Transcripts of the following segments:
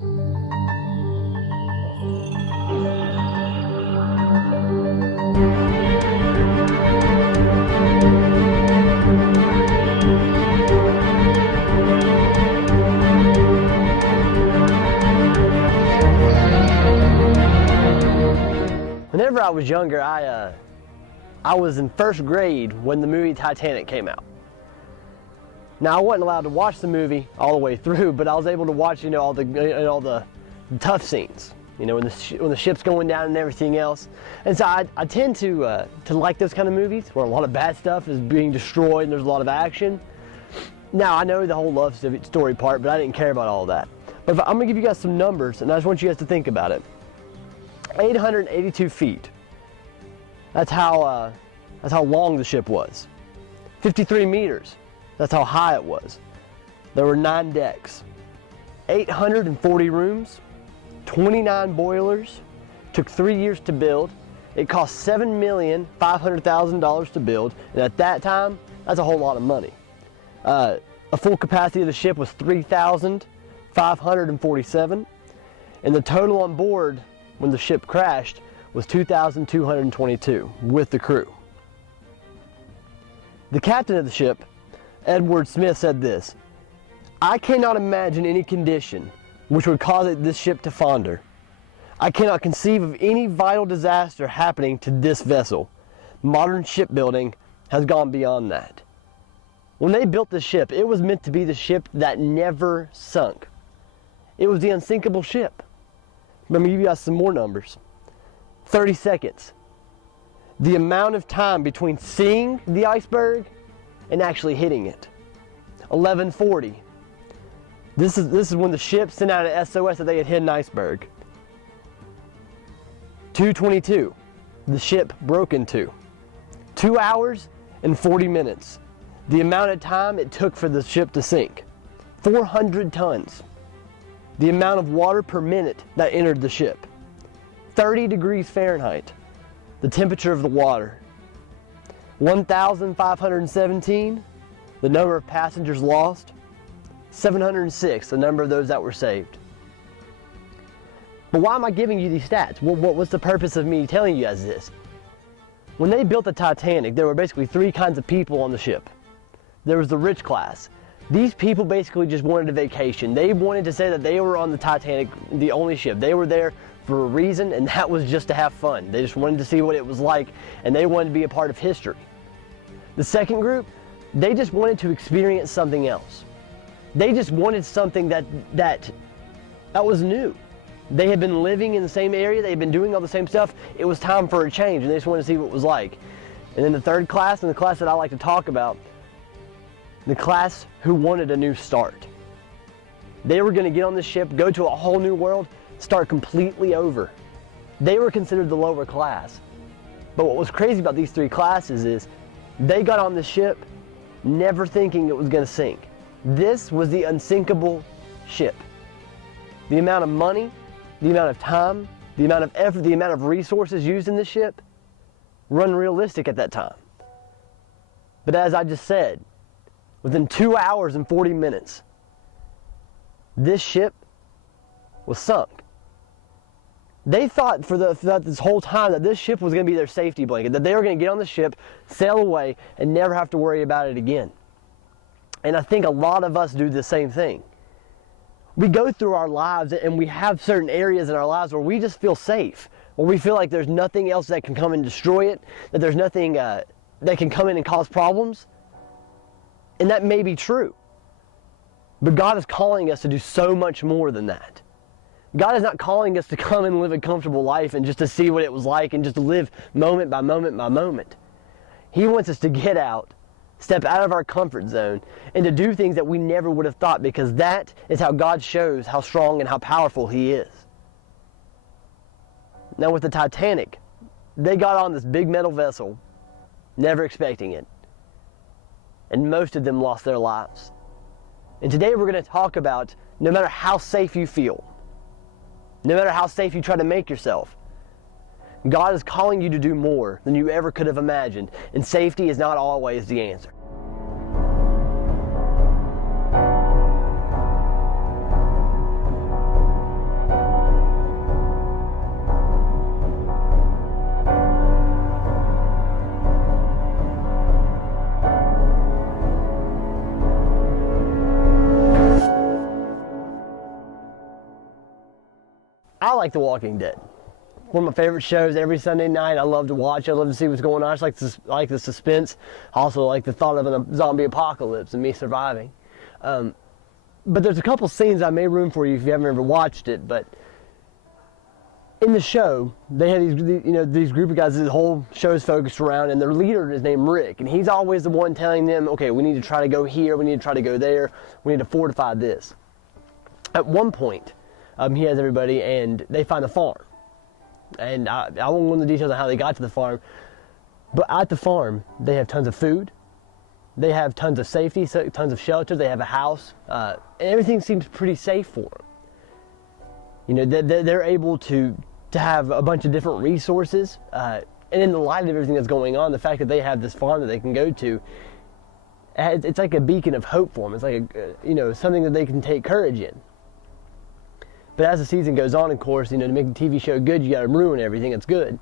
Whenever I was younger, I was in first grade when the movie Titanic came out. Now I wasn't allowed to watch the movie all the way through, but I was able to watch, all the tough scenes, when the ship's going down and everything else. And so I tend to like those kind of movies where a lot of bad stuff is being destroyed and there's a lot of action. Now I know the whole love story part, but I didn't care about all that. But I'm gonna give you guys some numbers, and I just want you guys to think about it. 882 feet. That's how long the ship was. 53 meters. That's how high it was. There were 9 decks. 840 rooms. 29 boilers. Took 3 years to build. It cost $7,500,000 to build, and at that time, that's a whole lot of money. A full capacity of the ship was 3,547, and the total on board when the ship crashed was 2,222 with the crew. The captain of the ship, Edward Smith, said this: "I cannot imagine any condition which would cause this ship to founder. I cannot conceive of any vital disaster happening to this vessel. Modern shipbuilding has gone beyond that." When they built the ship, it was meant to be the ship that never sunk. It was the unsinkable ship. Let me give you guys some more numbers. 30 seconds. The amount of time between seeing the iceberg and actually hitting it. 11:40. This is when the ship sent out an SOS that they had hit an iceberg. 2:22. The ship broke in two. 2 hours and 40 minutes. The amount of time it took for the ship to sink. 400 tons. The amount of water per minute that entered the ship. 30 degrees Fahrenheit, the temperature of the water. 1,517, the number of passengers lost. 706, the number of those that were saved. But why am I giving you these stats? What's the purpose of me telling you guys this? When they built the Titanic, there were basically 3 kinds of people on the ship. There was the rich class. These people basically just wanted a vacation. They wanted to say that they were on the Titanic, the only ship. They were there for a reason, and that was just to have fun. They just wanted to see what it was like, and they wanted to be a part of history. The second group, they just wanted to experience something else. They just wanted something that was new. They had been living in the same area, they had been doing all the same stuff. It was time for a change, and they just wanted to see what it was like. And then the third class, and the class that I like to talk about, the class who wanted a new start. They were going to get on the ship, go to a whole new world, start completely over. They were considered the lower class. But what was crazy about these 3 classes is they got on the ship never thinking it was going to sink. This was the unsinkable ship. The amount of money, the amount of time, the amount of effort, the amount of resources used in the ship were unrealistic at that time. But as I just said, within 2 hours and 40 minutes, this ship was sunk. They thought throughout this whole time that this ship was going to be their safety blanket, that they were going to get on the ship, sail away, and never have to worry about it again. And I think a lot of us do the same thing. We go through our lives and we have certain areas in our lives where we just feel safe, where we feel like there's nothing else that can come and destroy it, that there's nothing that can come in and cause problems. And that may be true. But God is calling us to do so much more than that. God is not calling us to come and live a comfortable life and just to see what it was like and just to live moment by moment by moment. He wants us to get out, step out of our comfort zone, and to do things that we never would have thought, because that is how God shows how strong and how powerful He is. Now with the Titanic, they got on this big metal vessel, never expecting it. And most of them lost their lives. And today we're going to talk about no matter how safe you feel, no matter how safe you try to make yourself, God is calling you to do more than you ever could have imagined, and safety is not always the answer. I like The Walking Dead. One of my favorite shows. Every Sunday night, I love to watch. I love to see what's going on. I just like the suspense. I also like the thought of a zombie apocalypse and me surviving. But there's a couple scenes I made room for you if you haven't ever watched it. But in the show, they had these group of guys. The whole show is focused around, and their leader is named Rick, and he's always the one telling them, "Okay, we need to try to go here. We need to try to go there. We need to fortify this." At one point, he has everybody, and they find a farm. And I won't go into the details on how they got to the farm, but at the farm, they have tons of food, they have tons of safety, tons of shelter, they have a house, and everything seems pretty safe for them. They're able to have a bunch of different resources, and in the light of everything that's going on, the fact that they have this farm that they can go to, it's like a beacon of hope for them. It's like something that they can take courage in. But as the season goes on, of course, to make the TV show good, you got to ruin everything that's good.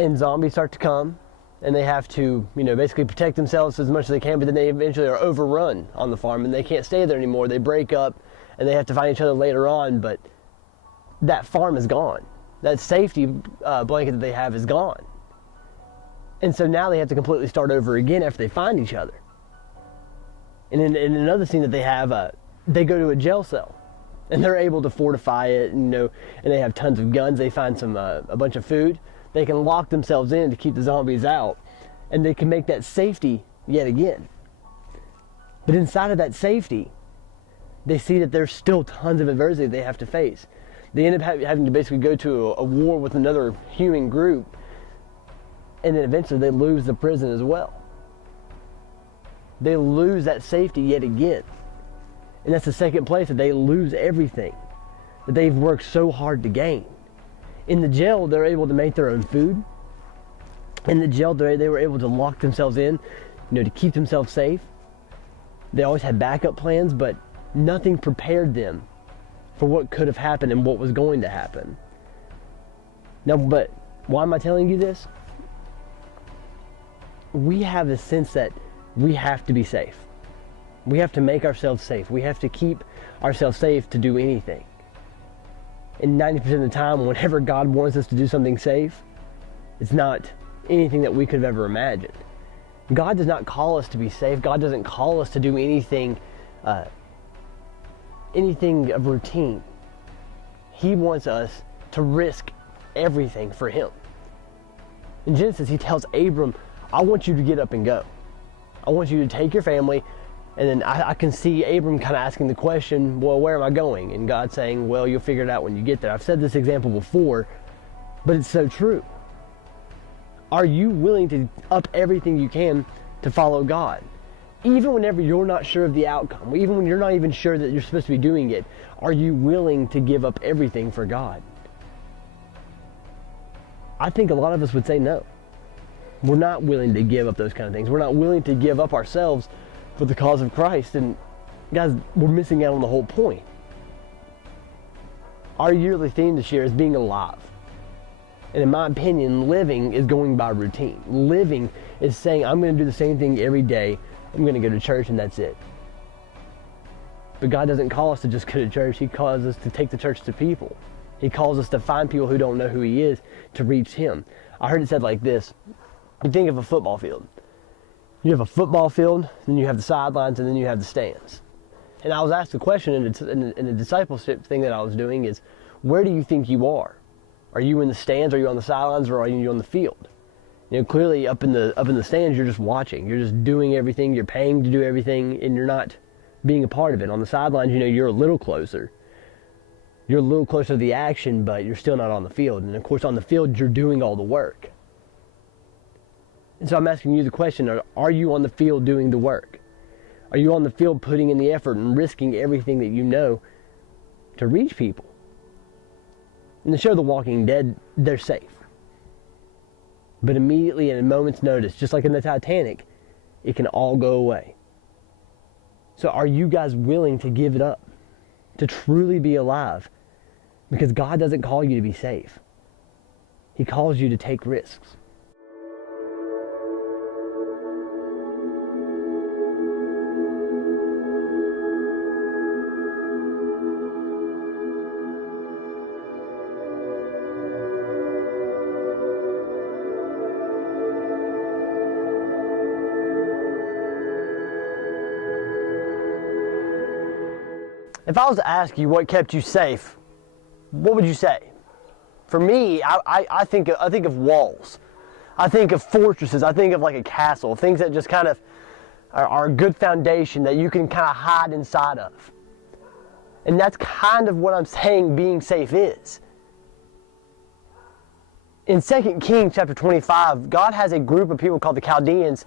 And zombies start to come, and they have to, basically protect themselves as much as they can, but then they eventually are overrun on the farm, and they can't stay there anymore. They break up, and they have to find each other later on, but that farm is gone. That safety blanket that they have is gone. And so now they have to completely start over again after they find each other. And in another scene that they have, they go to a jail cell. And they're able to fortify it, and they have tons of guns. They find a bunch of food. They can lock themselves in to keep the zombies out, and they can make that safety yet again. But inside of that safety, they see that there's still tons of adversity they have to face. They end up having to basically go to a war with another human group, and then eventually they lose the prison as well. They lose that safety yet again. And that's the second place that they lose everything that they've worked so hard to gain. In the jail, they're able to make their own food. In the jail, they were able to lock themselves in, to keep themselves safe. They always had backup plans, but nothing prepared them for what could have happened and what was going to happen. Now, but why am I telling you this? We have a sense that we have to be safe. We have to make ourselves safe. We have to keep ourselves safe to do anything. And 90% of the time, whenever God wants us to do something safe, it's not anything that we could have ever imagined. God does not call us to be safe. God doesn't call us to do anything of routine. He wants us to risk everything for Him. In Genesis, He tells Abram, I want you to get up and go. I want you to take your family. And then I can see Abram kind of asking the question, well, where am I going? And God saying, well, you'll figure it out when you get there. I've said this example before, but it's so true. Are you willing to up everything you can to follow God? Even whenever you're not sure of the outcome, even when you're not even sure that you're supposed to be doing it, are you willing to give up everything for God? I think a lot of us would say no. We're not willing to give up those kind of things. We're not willing to give up ourselves for the cause of Christ. And guys, we're missing out on the whole point. Our yearly theme this year is being alive. And in my opinion, living is going by routine. Living is saying, I'm going to do the same thing every day. I'm going to go to church and that's it. But God doesn't call us to just go to church. He calls us to take the church to people. He calls us to find people who don't know who He is to reach Him. I heard it said like this. You think of a football field. You have a football field, then you have the sidelines, and then you have the stands. And I was asked a question in the discipleship thing that I was doing is, where do you think you are? Are you in the stands, are you on the sidelines, or are you on the field? Clearly up in the stands, you're just watching. You're just doing everything. You're paying to do everything, and you're not being a part of it. On the sidelines, you're a little closer. You're a little closer to the action, but you're still not on the field. And of course, on the field, you're doing all the work. And so I'm asking you the question, are you on the field doing the work? Are you on the field putting in the effort and risking everything that you know to reach people? In the show The Walking Dead, they're safe. But immediately, in a moment's notice, just like in the Titanic, it can all go away. So are you guys willing to give it up? To truly be alive? Because God doesn't call you to be safe. He calls you to take risks. If I was to ask you what kept you safe, what would you say? For me, I think of walls. I think of fortresses. I think of like a castle, things that just kind of are a good foundation that you can kind of hide inside of. And that's kind of what I'm saying being safe is. In 2 Kings chapter 25, God has a group of people called the Chaldeans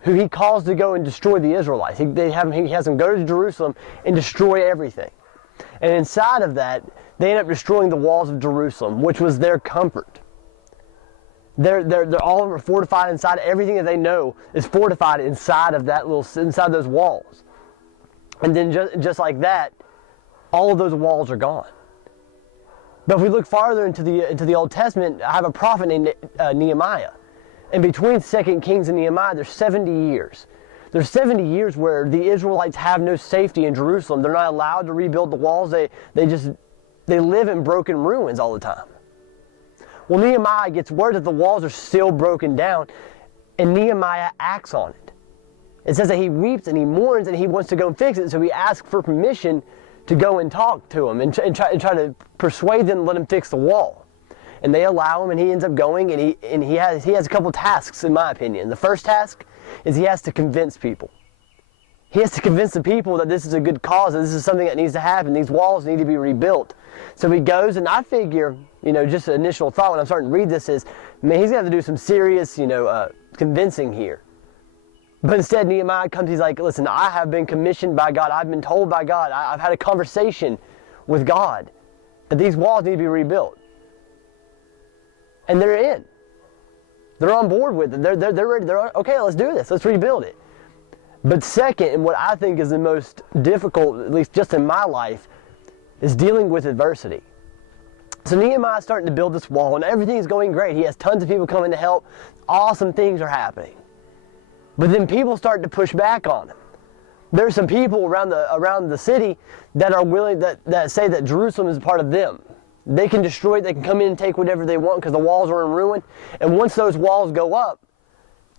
who he calls to go and destroy the Israelites. He has them go to Jerusalem and destroy everything. And inside of that, they end up destroying the walls of Jerusalem, which was their comfort. They're all of them are fortified inside. Everything that they know is fortified inside of inside those walls. And then just like that, all of those walls are gone. But if we look farther into the Old Testament, I have a prophet named Nehemiah. And between 2 Kings and Nehemiah, there's 70 years. There's 70 years where the Israelites have no safety in Jerusalem. They're not allowed to rebuild the walls. They live in broken ruins all the time. Well, Nehemiah gets word that the walls are still broken down, and Nehemiah acts on it. It says that he weeps and he mourns and he wants to go and fix it, so he asks for permission to go and talk to him and try to persuade them to let him fix the wall. And they allow him, and he ends up going, and he has a couple tasks, in my opinion. The first task is he has to convince people. He has to convince the people that this is a good cause, that this is something that needs to happen. These walls need to be rebuilt. So he goes, and I figure, just an initial thought when I'm starting to read this is, man, he's going to have to do some serious, convincing here. But instead, Nehemiah comes, he's like, listen, I have been commissioned by God. I've been told by God. I've had a conversation with God that these walls need to be rebuilt. And they're in. They're on board with it. They're ready. They're okay, let's do this. Let's rebuild it. But second, and what I think is the most difficult, at least just in my life, is dealing with adversity. So Nehemiah's starting to build this wall, and everything's going great. He has tons of people coming to help. Awesome things are happening. But then people start to push back on him. There's some people around the city that are willing, that say that Jerusalem is part of them. They can destroy it. They can come in and take whatever they want because the walls are in ruin. And once those walls go up,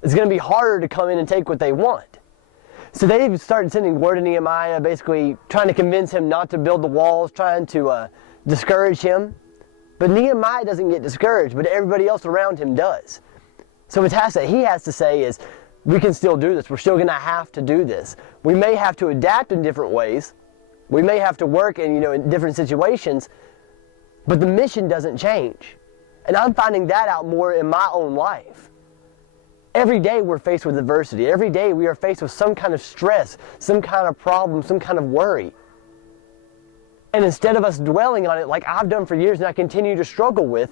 it's going to be harder to come in and take what they want. So they started sending word to Nehemiah, basically trying to convince him not to build the walls, trying to discourage him. But Nehemiah doesn't get discouraged, but everybody else around him does. So what he has to say is, we can still do this. We're still going to have to do this. We may have to adapt in different ways. We may have to work in different situations, but the mission doesn't change. And I'm finding that out more in my own life. Every day we're faced with adversity. Every day we are faced with some kind of stress, some kind of problem, some kind of worry. And instead of us dwelling on it like I've done for years and I continue to struggle with,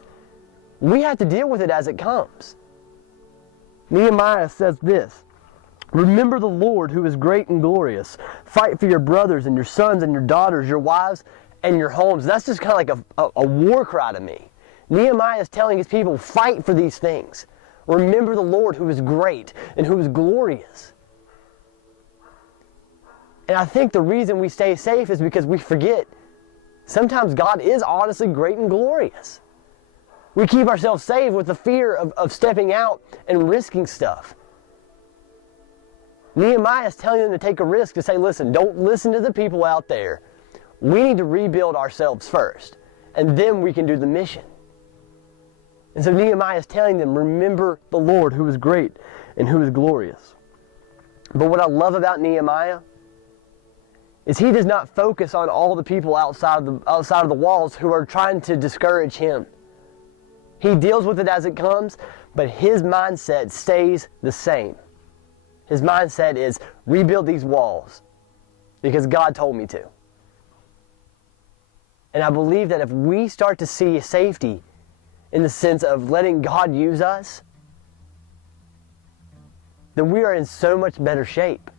we have to deal with it as it comes. Nehemiah says this, remember the Lord who is great and glorious. Fight for your brothers and your sons and your daughters, your wives and your homes. That's just kind of like a war cry to me. Nehemiah is telling his people, fight for these things. Remember the Lord who is great and who is glorious. And I think the reason we stay safe is because we forget sometimes God is honestly great and glorious. We keep ourselves safe with the fear of stepping out and risking stuff. Nehemiah is telling them to take a risk, to say, listen, don't listen to the people out there. We need to rebuild ourselves first, and then we can do the mission. And so Nehemiah is telling them, remember the Lord who is great and who is glorious. But what I love about Nehemiah is he does not focus on all the people outside of the walls who are trying to discourage him. He deals with it as it comes, but his mindset stays the same. His mindset is, rebuild these walls because God told me to. And I believe that if we start to see safety in the sense of letting God use us, then we are in so much better shape.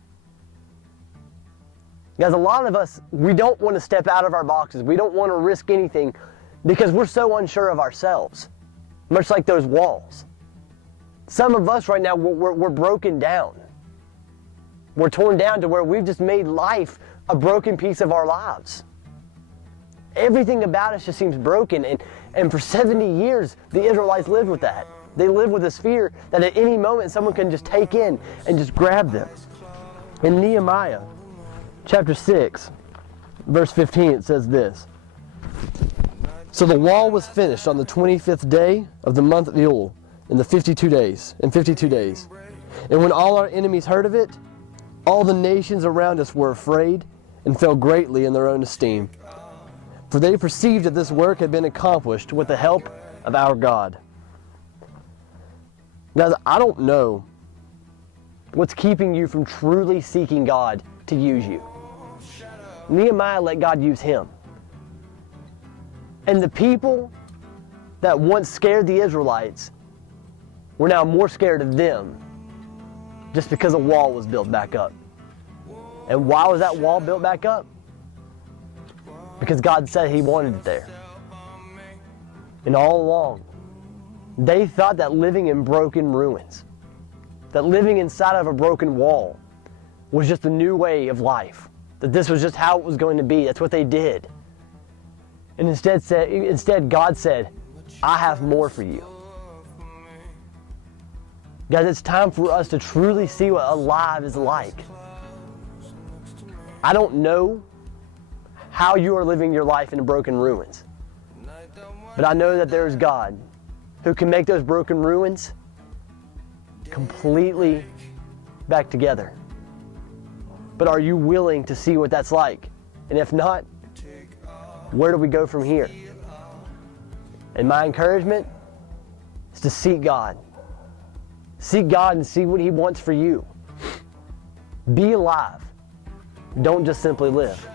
Guys, a lot of us, we don't want to step out of our boxes. We don't want to risk anything because we're so unsure of ourselves. Much like those walls. Some of us right now, we're broken down. We're torn down to where we've just made life a broken piece of our lives. Everything about us just seems broken. And for 70 years, the Israelites lived with that. They lived with this fear that at any moment someone can just take in and just grab them. In Nehemiah chapter 6, verse 15, it says this. So the wall was finished on the 25th day of the month of Elul in 52 days. And when all our enemies heard of it, all the nations around us were afraid and fell greatly in their own esteem. For they perceived that this work had been accomplished with the help of our God. Guys, I don't know what's keeping you from truly seeking God to use you. Nehemiah let God use him. And the people that once scared the Israelites were now more scared of them just because a wall was built back up. And why was that wall built back up? Because God said He wanted it there. And all along, they thought that living in broken ruins, that living inside of a broken wall was just a new way of life, that this was just how it was going to be. That's what they did. And instead God said, I have more for you. Guys, it's time for us to truly see what alive is like. I don't know how you are living your life in broken ruins, but I know that there is God who can make those broken ruins completely back together. But are you willing to see what that's like? And if not, where do we go from here? And my encouragement is to seek God. Seek God and see what He wants for you. Be alive. Don't just simply live.